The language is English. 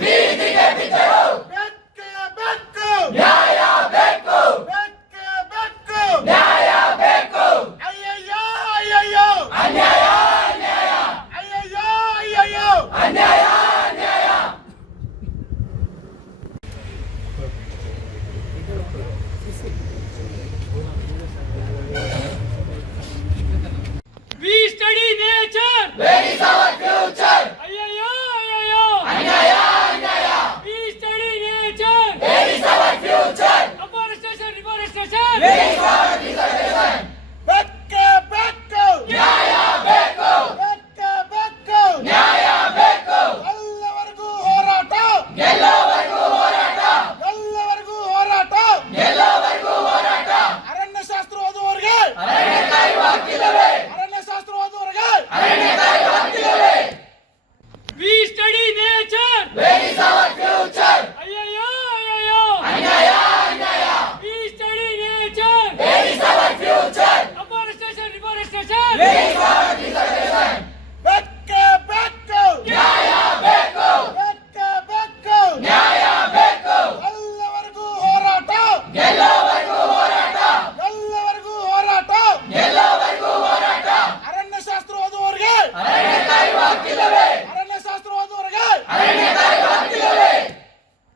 ನೀತಿಗೆ ಬಿದ್ದರು ಬೆಕ್ಕೆ ಬೆಕ್ಕು ನ್ಯಾಯ ಬೇಕು ಬೆಕ್ಕೆ ಬೆಕ್ಕು ನ್ಯಾಯ ಬೇಕು ಅಯ್ಯಯ್ಯೋ ಅಯ್ಯಯ್ಯೋ ಅನ್ಯಾಯ ಅನ್ಯಾಯ ಅಯ್ಯಯ್ಯೋ ಅಯ್ಯಯ್ಯೋ ಅನ್ಯಾಯ ಅನ್ಯಾಯ We study nature. Very sound. Vem, 向前